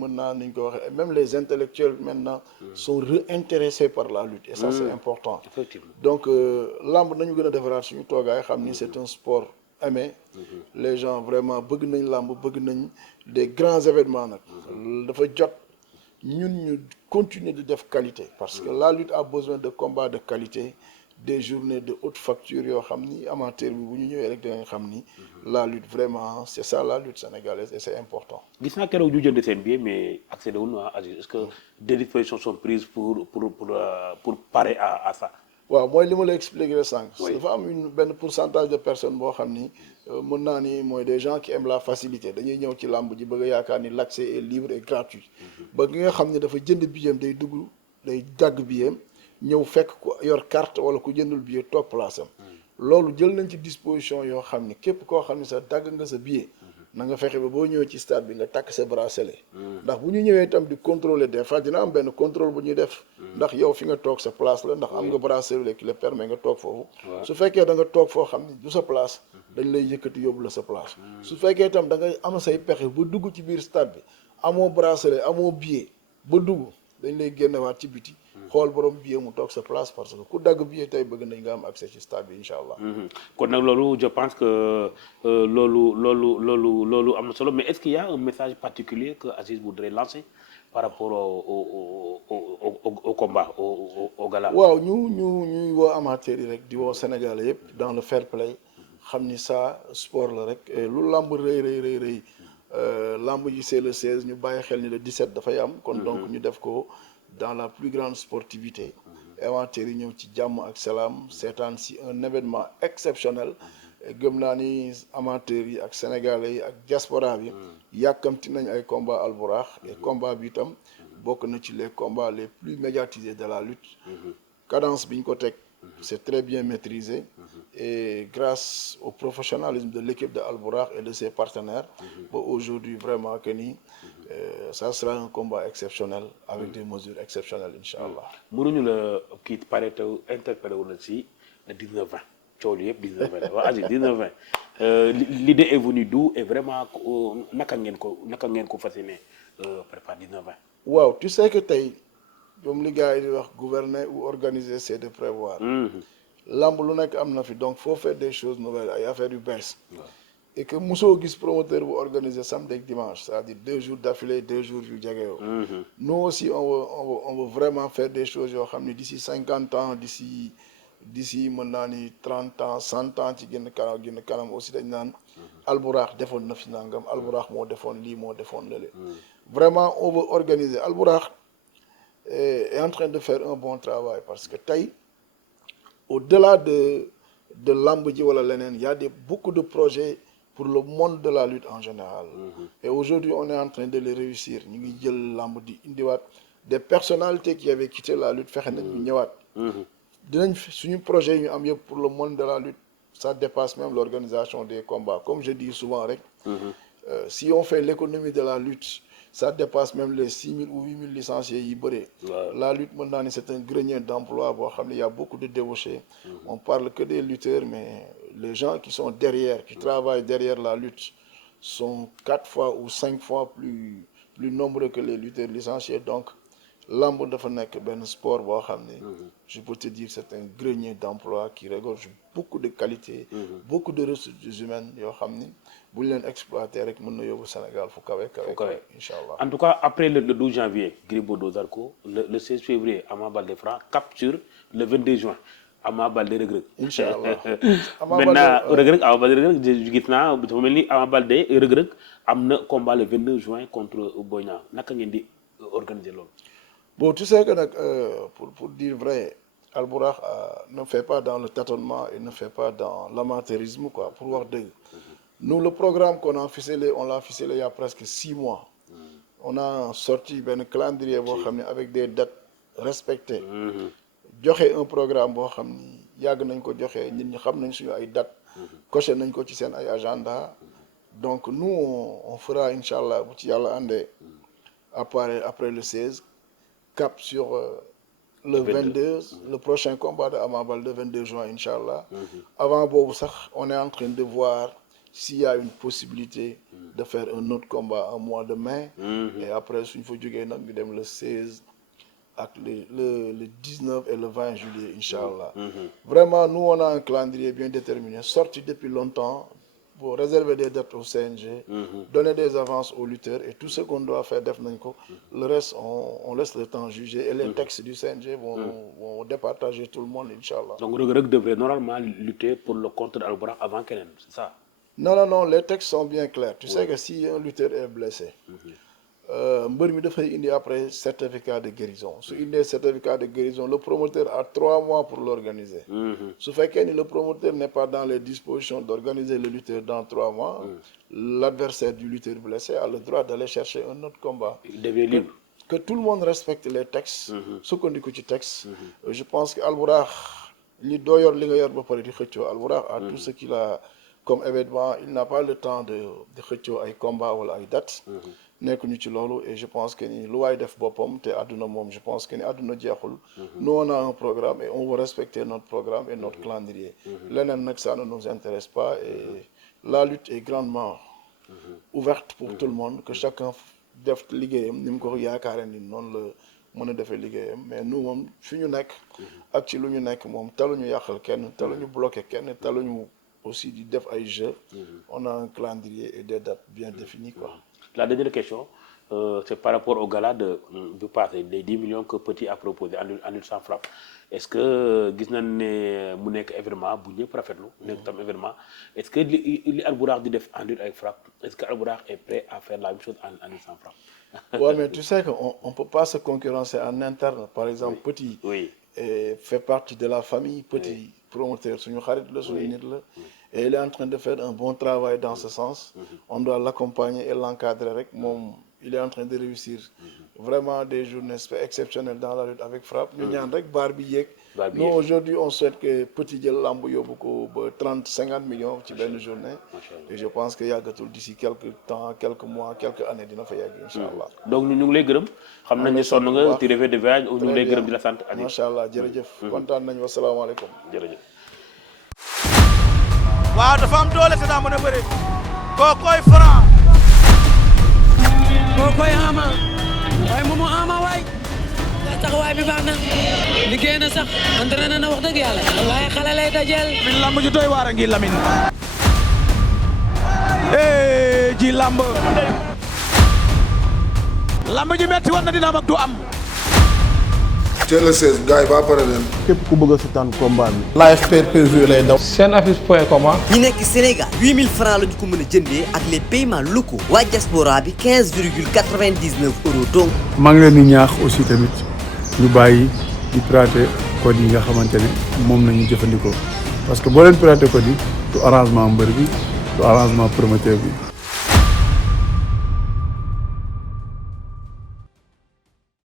maintenant ni ñu ko waxee même les intellectuels maintenant sont réintéressés par la lutte et ça c'est important. Effectivement. Donc lamb nañu gën a defaraat suñu toogaay xam ni c'est un sport aimé. Les gens vraiment bëgg nañ lamb bëgg nañ des grands événements nag. dafa jot ñun ñu continuer de def qualité parce que la lutte a besoin de combats de qualité. Des journées de haute facture yoo xam ni amateur bi bu ñu ñëwee rek dinañ xam ni la lutte vraiment c'est ça la lutte sénégalaise et c'est important. gis naa keroog ñu jënd seen billet mais accédé wuñu à Aziz est-ce que des dispositions sont prises pour parer à ça. waaw mooy li ma la expliqué sànq. Oui. dafa am benn pourcentage de personnes boo xam ni mën naa ni mooy des gens qui aiment la facilité dañuy ñëw ci làmb ji bëgg a yaakaar ni l'accès est libre et gratuit. ba gi nga xam ne dafa jënd billet day dugg day dagg billet ñëw fekk ku yor carte wala ku jëndul billet toog place am. loolu jël nañ ci disposition yoo xam ni képp koo xam ni sa dagg nga sa billet. na nga fexe ba boo ñëwee ci stade bi nga takk sa bracelet. ndax bu ñu ñëwee itam di contrôler des fois dina am benn contrôle bu ñuy def. ndax yow fi nga toog sa place la ndax am nga bracelet qui le permet nga toog foofu. su fekkee da nga toog foo xam ni du sa place. dañ lay yëkkati yóbbu la sa place. su fekkee itam da nga am say pexe ba dugg ci biir stade bi amoo bracelet amoo billet ba dugg dañ lay génnewaat ci biti. xool borom billet mu toog sa place parce que ku dagg billet tey bëgg nañ nga am accès ci stade bi incha allah. kon nag loolu je pense que loolu am na solo mais est-ce qu'il y a un message particulier que Aziz voudrait lancer par rapport au combat au gala. waaw ñuy woo amateurs yi rek di woo Sénégalais yëpp dans le fair play xam ni ça sport la rek lu lamb rëy lamb ji c'est le 16 ñu bàyyi xel ni le 17 dafay am. kon donc ñu def ko. Dans la plus grande sportivité amateurs yi ñëw ci jàmm ak salaam seetaan si un événement exceptionnel gëm naa ni amateurs yi ak sénégalais yi ak diaspora bi yàkkamti nañ ay combat alburax et combat bi itam bokk na ci les combats les plus médiatisés de la lutte cadence bi ñu ko teg c'est très bien maîtrisé et grâce au professionnalisme de l'équipe de Albourakh et de ses partenaires ba aujourd'hui vraiment que ni ça sera un combat exceptionnel avec des mesures exceptionnelles inchallah. mënuñu la kii pare te interpellé wu na si 19-20 coow li yëpp 19-20 waa Aziz 19-20 l'idée est venue d'où et vraiment naka ngeen ko fas yéene préparer 19-20. waaw tu sais que tey comme li gars yi di wax gouverner ou organiser c'est de prévoir. lamb lu nekk am na fi donc faut faire des choses nouvelles ay affaires yu bees. et que mosoo gis promoteur bu organiser samedi ak dimanche c'est-à-dire 2 jours d'affilée 2 jours yu jegeyoo. nous aussi on veut vraiment faire des choses yoo xam ne d'ici 50 ans d'ici mën naa ni 30 ans 100 ans ci génn kanam aussi dañ naan Albourakh defoon na fi nangam Albourakh moo defoon lii moo defoon lële. vraiment on veut organiser Albourakh est en train de faire un bon travail parce que tey au-delà de lamb ji wala leneen il y a beaucoup de projets pour le monde de la lutte en général. Et aujourd'hui on est en train de les réussir ñu ngi jël lamb di indiwaat des personnalités qui avaient quitté la lutte fexe nañ ñu ñëwaat. dinañ suñu projet yi ñu am yëpp pour le monde de la lutte ça dépasse même l'organisation des combats comme je dis souvent rek. Si on fait l'économie de la lutte ça dépasse même les 6 000 ou 8 000 licenciés yi bëree. La lutte mën naa ni c'est un grenier d'emploi boo xam ne y a beaucoup de débauchés. On parle que des lutteurs mais les gens qui sont derrière qui travaillent derrière la lutte sont 4 fois ou 5 fois plus nombreux que les lutteurs licenciés donc lamb dafa nekk benn sport boo xam ne je peux te dire c'est un grenier d'emploi qui regorge beaucoup de qualités. Beaucoup de ressources humaines yoo xam ni bu ñu leen exploiter rek mën na yóbbu Sénégal fu kawe inchallah. En tout cas après le 12 janvier Gris Bordeaux Zarko le 16 février Ama Baldé Franc cap sur le 22 juin Ama Baldé Reug Reug. inchallah maintenant Reug Reug Ama Baldé Reug Reug gis naa dafa mel ni Ama Baldé Reug Reug am na combat le 22 juin contre Boy Niang naka ngeen di organiser loolu. Bon tu sais que nag pour dire vrai Albourakh ne fait pas dans le tâtonnement et ne fait pas dans l'amateurisme quoi pour wax dëgg. Nous, le programme qu'on a ficelé, on l'a ficelé il y a presque 6 mois. On a sorti un calendrier avec des dates respectées. Joxe un programme boo xam ni yàgg nañ ko joxe nit ñi xam nañ suñu ay dates. Coché nañ ko ci seen ay agenda. Donc nous on fera inchallah bu ci yàlla àndee après le 16 cap sur le 22 le prochain combat de Ama Baldé le 22 juin inchallah. Avant boobu sax on est en train de voir s'il y a une possibilité de faire un autre combat en mois de mai. Et après suñ fa jógee nag ñu dem le 16 ak le 19 et le 20 juillet inchallah. Vraiment nous on a un calendrier bien déterminé sorti depuis longtemps pour réserver des dates au CNG, donner des avances aux lutteurs et tout ce qu'on doit faire def nañ ko. Le reste on laisse le temps juger et les textes du CNG vont départager tout le monde inchallah. Donc Reug Reug devrait normalement lutter pour le compte d'Albourakh avant keneen, c'est ça? Non, les textes sont bien clairs. Tu sais que si un lutteur est blessé, mbër mi dafay indi après certificat de guérison. Su indee certificat de guérison, le promoteur a 3 mois pour l'organiser. Su fekkee ni le promoteur n'est pas dans les dispositions d'organiser le lutteur dans 3 mois, l'adversaire du lutteur blessé a le droit d'aller chercher un autre combat. Il devient libre. Que tout le monde respecte les textes, sukkandiku ci texte. Je pense que Albourakh li doo yor li nga yor ba pare di xëccoo. Albourakh a tout ce qu'il a comme événement, il n'a pas le temps de xëccoo ay combat wala ay date. Nekkuñu ci loolu et je pense que ni lu waay def boppam te àdduna moom je pense que ni àdduna jeexul. Nous on a un programme et on va respecter notre programme et notre calendrier. Leneen nag ça ne nous intéresse pas et la lutte est grandement ouverte pour tout le monde, que chacun def liggéeyam ni mu ko yaakaare ni noonu la mën a defee liggéeyam, mais nous moom fi ñu nekk ak ci lu ñu nekk moom taluñu yàqal kenn, taluñu bloqué kenn, taluñu aussi di def ay jeux. On a un calendrier et des dates bien définies quoi. La dernière question, c'est par rapport au gala du passé, les 10 millions que Petit a proposé en sans frappe. Est-ce que gis nañ ne mu nekk événement bu ñëpp rafetlu nekk tam événement, est-ce que li Albourakh di def en lutte avec frappe, est-ce que Albourakh est prêt à faire la même chose en lutte sans frappe? Ouais, mais tu sais qu'on peut pas se concurrencer en interne. Par exemple, Petit fait partie de la famille, Petit promoteur suñu xarit la suñu nit la. Et il est en train de faire un bon travail dans ce sens. On doit l'accompagner et l'encadrer rek moom il est en train de réussir vraiment des journées exceptionnelles dans la lutte avec frappe. Ñu ñaan rek baar bi yéeg. Nous aujourd'hui on souhaite que Petit jël lamb yóbbu ko ba 30-50 millions ci benn journée. Et je pense que yàggatul d'ici quelques temps, quelques mois, quelques années dina fa yegg inchallah. Donc ñu ngi lay gërëm. Xam nañ ne sonn nga tu rêves de voyage, ñu ngi lay gërëm di la sant. Machallah jërëjëf. Kontaan nañu wasalaamaaleykum. Jërëjëf. waaw dafa am doole te daa mën a bëre kookoy Franc kookoy Ama waaye moomu Ama waay taxawaay bi baax na liggéey na sax entraîné na wax dëgg yàlla waaye xale lay dajeel min lamb ji doy waar a ngi Lamine ji lamb ji metti war na dina am ak du am Teel le 16 gars yi ba pare leen. képp ku bëgg a seetaan combat bi. live pay-per-view lay daw. Senaffiche.com. ñi nekk Sénégal 8000 francs la ñu ko mën a jëndee ak les paiements locaux waa diaspora bi 15,99 € donc. maa ngi leen di ñaax aussi tamit ñu bàyyi di pirater code yi nga xamante ne moom nañu jëfandikoo parce que boo leen pirater code yi du arrangement mbër bi du arrangement promoteur bi.